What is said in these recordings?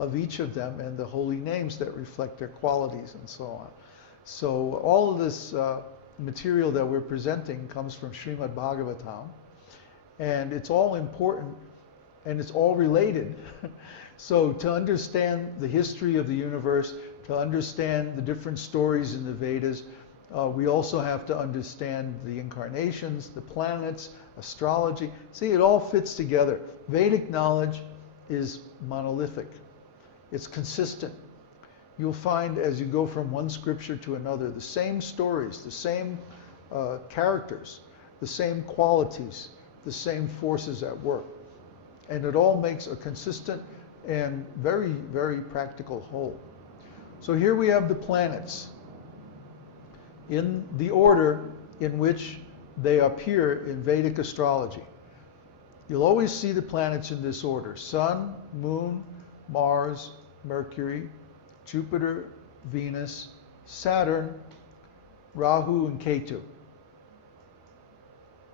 of each of them and the holy names that reflect their qualities and so on. So all of this material that we're presenting comes from Srimad Bhagavatam, and it's all important and it's all related. So to understand the history of the universe, to understand the different stories in the Vedas, we also have to understand the incarnations, the planets, astrology. See, it all fits together. Vedic knowledge is monolithic. It's consistent. You'll find as you go from one scripture to another, the same stories, the same characters, the same qualities, the same forces at work. And it all makes a consistent and very, very practical whole. So here we have the planets in the order in which they appear in Vedic astrology. You'll always see the planets in this order: Sun, Moon, Mars, Mercury, Jupiter, Venus, Saturn, Rahu, and Ketu.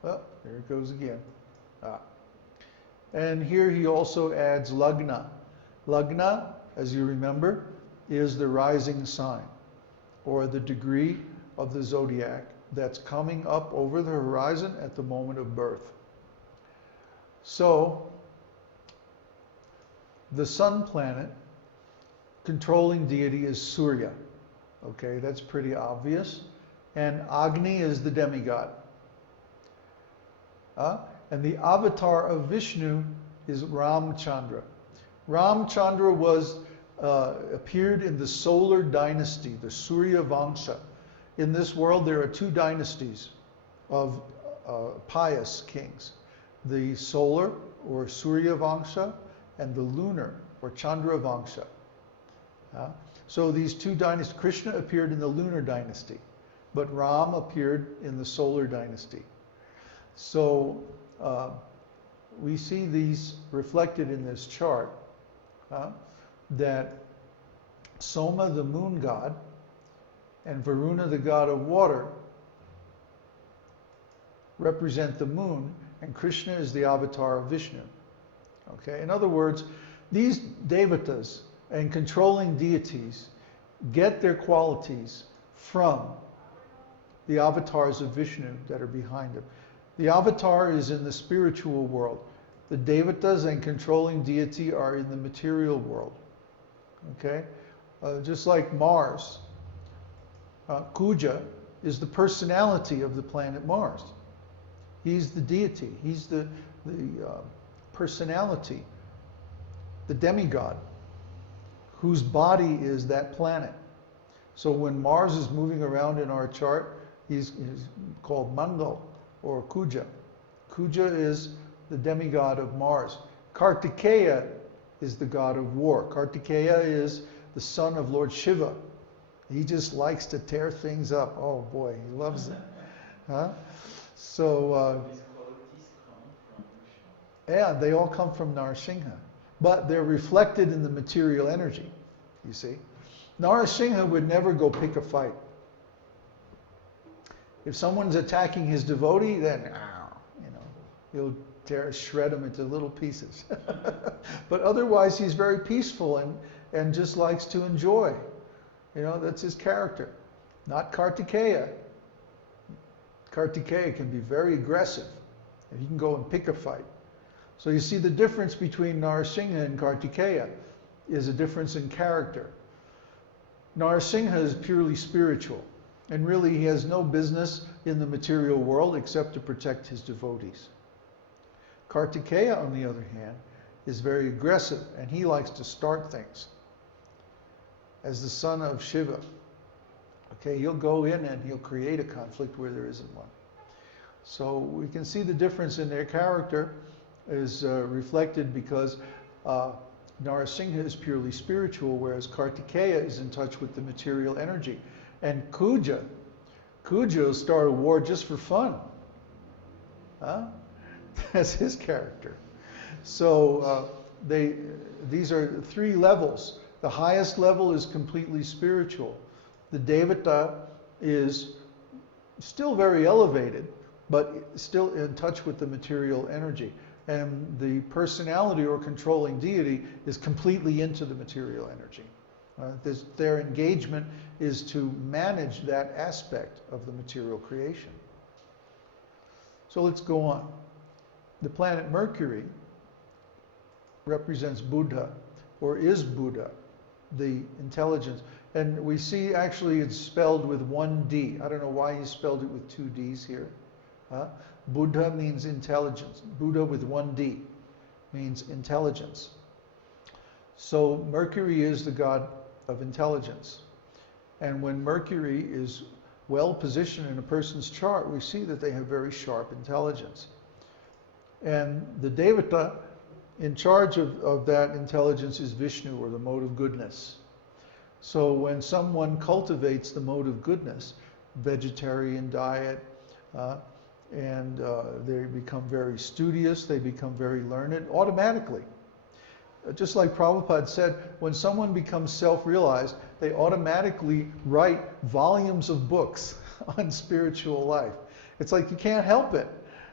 Well, there it goes again. And here he also adds Lagna. Lagna, as you remember, is the rising sign, or the degree of the zodiac that's coming up over the horizon at the moment of birth. So, the sun planet controlling deity is Surya. Okay, that's pretty obvious. And Agni is the demigod. And the avatar of Vishnu is Ramchandra. Ramchandra was appeared in the solar dynasty, the Surya Vangsha. In this world, there are two dynasties of pious kings: the solar, or Surya Vangsha, and the lunar, or Chandra Vangsha. So these two dynasties, Krishna appeared in the lunar dynasty, but Ram appeared in the solar dynasty. So we see these reflected in this chart, that Soma, the moon god, and Varuna, the god of water, represent the moon, and Krishna is the avatar of Vishnu. Okay? In other words, these devatas and controlling deities get their qualities from the avatars of Vishnu that are behind them. The avatar is in the spiritual world. The devatas and controlling deity are in the material world. Okay? Just like Mars, Kuja is the personality of the planet Mars. He's the deity. He's the personality, the demigod, whose body is that planet. So when Mars is moving around in our chart, he's called Mangal, or Kuja. Kuja is the demigod of Mars. Kartikeya is the god of war. Kartikeya is the son of Lord Shiva. He just likes to tear things up. Oh boy, he loves it. So, yeah, they all come from Narasingha. But they're reflected in the material energy, you see. Narasingha would never go pick a fight. If someone's attacking his devotee, then, he'll shred him into little pieces. But otherwise, he's very peaceful and just likes to enjoy. That's his character. Not Kartikeya. Kartikeya can be very aggressive, and he can go and pick a fight. So you see the difference between Narasingha and Kartikeya is a difference in character. Narasingha is purely spiritual, and really he has no business in the material world except to protect his devotees. Kartikeya, on the other hand, is very aggressive, and he likes to start things. As the son of Shiva, okay, he'll go in and he'll create a conflict where there isn't one. So we can see the difference in their character is reflected because Narasingha is purely spiritual, whereas Kartikeya is in touch with the material energy. And Kuja will start a war just for fun. That's his character. So these are three levels. The highest level is completely spiritual. The Devata is still very elevated, but still in touch with the material energy. and the personality or controlling deity is completely into the material energy. Their engagement is to manage that aspect of the material creation. So let's go on. The planet Mercury represents Buddha, or is Buddha, the intelligence. And we see actually it's spelled with one D. I don't know why he spelled it with two Ds here. Buddha means intelligence. Buddha with one D means intelligence. So Mercury is the god of intelligence. And when Mercury is well positioned in a person's chart, we see that they have very sharp intelligence. And the Devata in charge of that intelligence is Vishnu, or the mode of goodness. So when someone cultivates the mode of goodness, vegetarian diet, and they become very studious, they become very learned, automatically. Just like Prabhupada said, when someone becomes self-realized, they automatically write volumes of books on spiritual life. It's like you can't help it.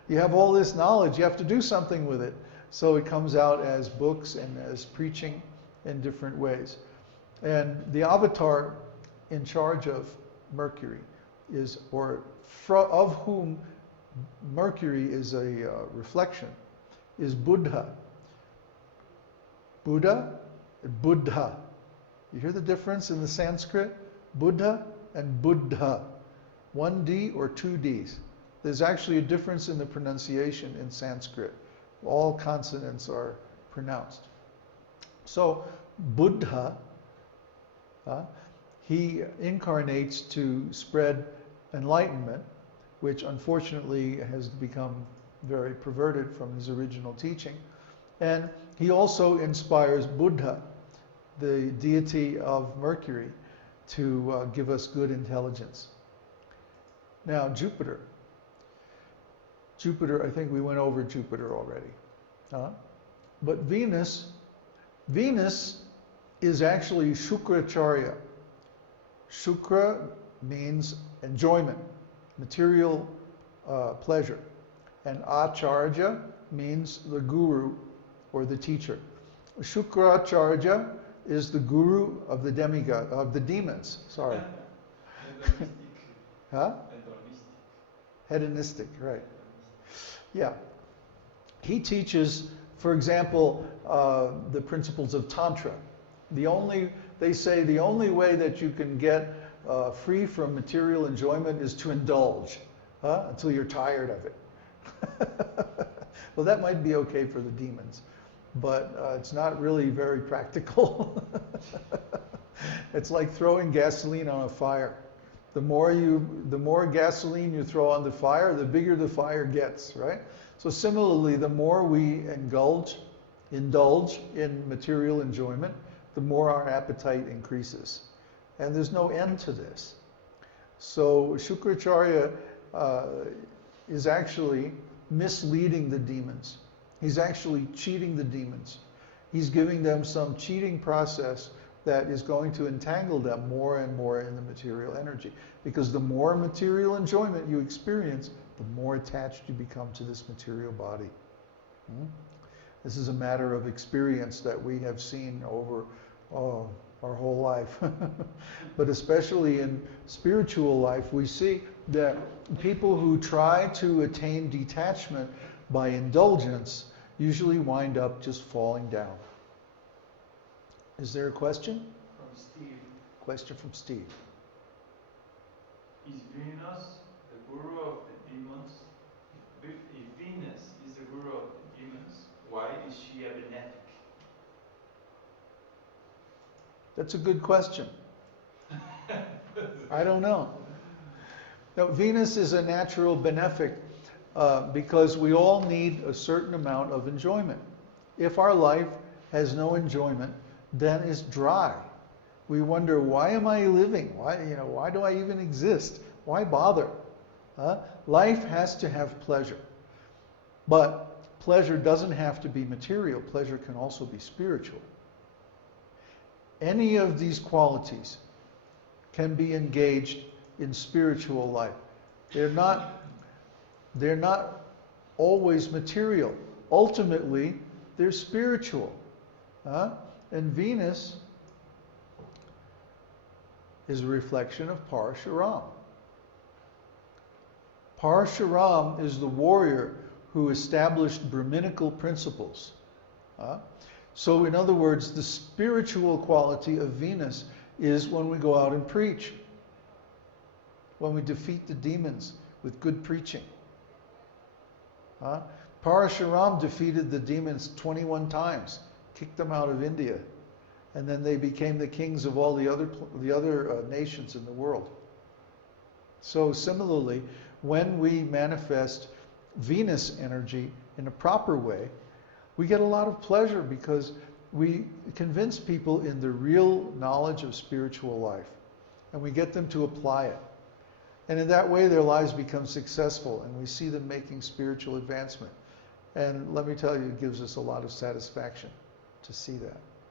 You have all this knowledge, you have to do something with it. So it comes out as books and as preaching in different ways. And the avatar in charge of Mercury is, or of whom Mercury is a reflection, is Buddha. Buddha, Buddha. You hear the difference in the Sanskrit? Buddha and Buddha. One D or two Ds. There's actually a difference in the pronunciation in Sanskrit. All consonants are pronounced. So Buddha, he incarnates to spread enlightenment, which unfortunately has become very perverted from his original teaching. And he also inspires Buddha, the deity of Mercury, to give us good intelligence. Now, Jupiter. Jupiter, I think we went over Jupiter already. But Venus is actually Shukracharya. Shukra means enjoyment, material pleasure. And Acharya means the guru or the teacher. Shukracharya is the guru of the demigod, of the demons, sorry. Hedonistic, right. Yeah. He teaches, for example, the principles of Tantra. They say the only way that you can get free from material enjoyment is to indulge until you're tired of it. Well, that might be okay for the demons, but it's not really very practical. It's like throwing gasoline on a fire. The more gasoline you throw on the fire, the bigger the fire gets, right? So similarly, the more we indulge in material enjoyment, the more our appetite increases. And there's no end to this. So Shukracharya is actually misleading the demons. He's actually cheating the demons. He's giving them some cheating process that is going to entangle them more and more in the material energy. Because the more material enjoyment you experience, the more attached you become to this material body. This is a matter of experience that we have seen over our whole life. But especially in spiritual life, we see that people who try to attain detachment by indulgence usually wind up just falling down. Is there a question? From Steve. Question from Steve. Is Venus the guru of the demons? If Venus is the guru of the demons, why is she a benefic? That's a good question. I don't know. Now, Venus is a natural benefic because we all need a certain amount of enjoyment. If our life has no enjoyment, then it's dry. We wonder, why am I living? Why do I even exist? Why bother? Life has to have pleasure. But pleasure doesn't have to be material. Pleasure can also be spiritual. Any of these qualities can be engaged in spiritual life. They're not always material. ultimately they're spiritual. And Venus is a reflection of Parashuram. Parashuram is the warrior who established Brahminical principles. So in other words, the spiritual quality of Venus is when we go out and preach, when we defeat the demons with good preaching. Parashuram defeated the demons 21 times, kicked them out of India, and then they became the kings of all the other nations in the world. So similarly, when we manifest Venus energy in a proper way, we get a lot of pleasure because we convince people in the real knowledge of spiritual life, and we get them to apply it. And in that way, their lives become successful, and we see them making spiritual advancement. And let me tell you, it gives us a lot of satisfaction to see that.